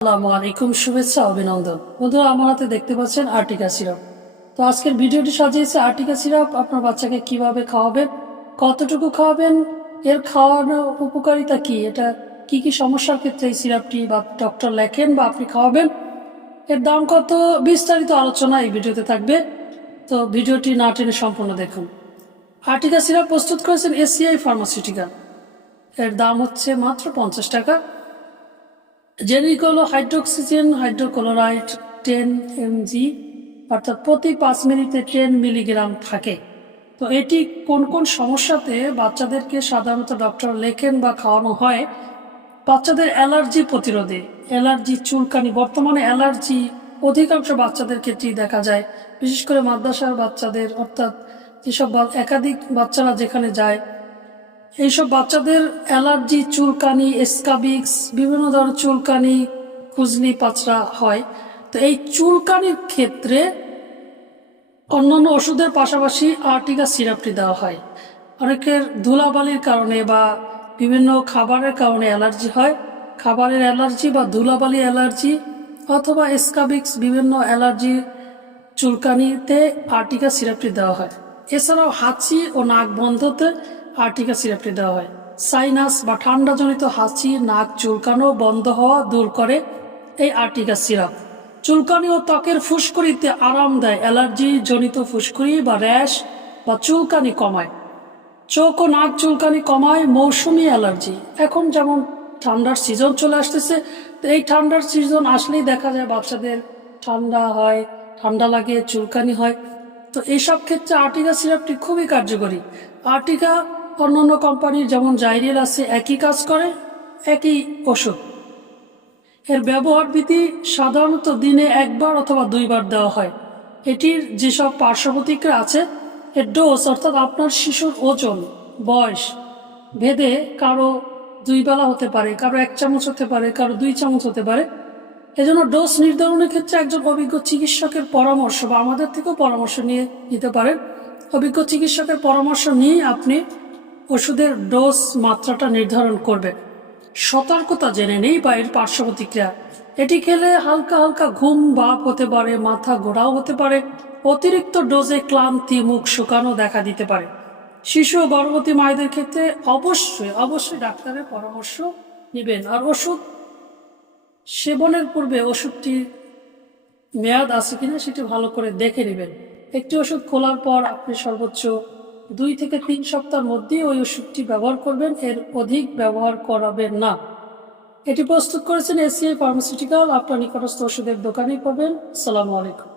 আলাইকুম, শুভেচ্ছা, অভিনন্দন। বন্ধুরা, আমার হাতে দেখতে পাচ্ছেন আর্টিকা সিরাপ। তো আজকের ভিডিওটি সাজিয়েছে আর্টিকা সিরাপ। আপনার বাচ্চাকে কীভাবে খাওয়াবেন, কতটুকু খাওয়াবেন, এর খাওয়ানোর উপকারিতা কি, এটা কি কি সমস্যার ক্ষেত্রে এই সিরাপটি বা ডক্টর লেখেন বা আপনি খাওয়াবেন, এর দাম কত, বিস্তারিত আলোচনা এই ভিডিওতে থাকবে। তো ভিডিওটি না টেনে সম্পূর্ণ দেখুন। আর্টিকা সিরাপ প্রস্তুত করেছেন এসিআই ফার্মাসিউটিক্যাল। এর দাম হচ্ছে মাত্র পঞ্চাশ টাকা। জেনেরিক হলো হাইড্রোক্সিজেন, হাইড্রোক্লোরাইড, টেন এমজি, অর্থাৎ প্রতি পাঁচ মিনিটে টেন মিলিগ্রাম থাকে। তো এটি কোন কোন সমস্যাতে বাচ্চাদেরকে সাধারণত ডক্টর লেখেন বা খাওয়ানো হয়? বাচ্চাদের অ্যালার্জি প্রতিরোধে, অ্যালার্জি চুলকানি, বর্তমানে অ্যালার্জি অধিকাংশ বাচ্চাদের ক্ষেত্রেই দেখা যায়। বিশেষ করে মাদ্রাসার বাচ্চাদের, অর্থাৎ যেসব একাধিক বাচ্চারা যেখানে যায় এইসব বাচ্চাদের অ্যালার্জি, চুলকানি, এসকাবিক্স, বিভিন্ন ধরনের চুলকানি খুজলি পাচড়া হয়। তো এই চুলকানির ক্ষেত্রে অন্যান্য ওষুধের পাশাপাশি আর্টিকা সিরাপটি দেওয়া হয়। অনেকের ধুলাবালির কারণে বা বিভিন্ন খাবারের কারণে অ্যালার্জি হয়। খাবারের অ্যালার্জি বা ধুলাবালি অ্যালার্জি অথবা এসকাবিক্স, বিভিন্ন অ্যালার্জি চুলকানিতে আর্টিকা সিরাপটি দেওয়া হয়। এছাড়াও হাঁচি ও নাক বন্ধতে আর্টিকা সিরাপটি দেওয়া হয়। সাইনাস বা ঠান্ডাজনিত হাঁচি, নাক চুলকানো বন্ধ হওয়া দূর করে এই আর্টিকা সিরাপ। চুলকানি ও ত্বকের ফুসকুড়িতে আরাম দেয় অ্যালার্জি জনিত ফুসকুড়ি বা র্যাশ বা চুলকানি কমায়। চোখ ও নাক চুলকানি কমায় মৌসুমি অ্যালার্জি। এখন যেমন ঠান্ডার সিজন চলে আসতেছে, তো এই ঠান্ডার সিজন আসলেই দেখা যায় বাচ্চাদের ঠান্ডা হয়, ঠান্ডা লাগে, চুলকানি হয়। তো এইসব ক্ষেত্রে আর্টিকা সিরাপটি খুবই কার্যকরী। আর্টিকা অন্যান্য কোম্পানির যেমন জাইরিয়াল আছে, একই কাজ করে, একই ওষুধ। এর ব্যবহার বিধি সাধারণত দিনে একবার অথবা দুইবার দেওয়া হয়। এটির যেসব পার্শ্ব প্রতিক্রিয়া আছে, এর ডোজ অর্থাৎ আপনার শিশুর ওজন, বয়স, ভেদে কারও দুই বেলা হতে পারে, কারও এক চামচ হতে পারে, কারও দুই চামচ হতে পারে। এজন্য ডোজ নির্ধারণের ক্ষেত্রে একজন অভিজ্ঞ চিকিৎসকের পরামর্শ বা আমাদের থেকেও পরামর্শ নিয়ে নিতে পারেন। অভিজ্ঞ চিকিৎসকের পরামর্শ নিয়ে আপনি ওষুধের ডোজ মাত্রাটা নির্ধারণ করবে। সতর্কতা জেনে নেই বা এর পার্শ্ব প্রতিক্রিয়া এটি খেলে হালকা হালকা ঘুম ভাব হতে পারে, মাথা ঘোরাও হতে পারে, অতিরিক্ত ডোজে ক্লান্তি, মুখ শুকানো দেখা দিতে পারে। শিশু ও গর্ভবতী মায়েদের ক্ষেত্রে অবশ্যই অবশ্যই ডাক্তারের পরামর্শ নেবেন। আর ওষুধ সেবনের পূর্বে ওষুধটি মেয়াদ আছে কিনা সেটি ভালো করে দেখে নেবেন। একটি ওষুধ খোলার পর আপনি সর্বোচ্চ দুই থেকে তিন সপ্তাহের মধ্যে ওই ওষুধটি ব্যবহার করবেন, এর অধিক ব্যবহার করাবেন না। এটি প্রস্তুত করেছেন এসিআই ফার্মাসিউটিক্যাল, আপনার নিকটস্থ ওষুধের দোকানেই পাবেন। সালামু আলাইকুম।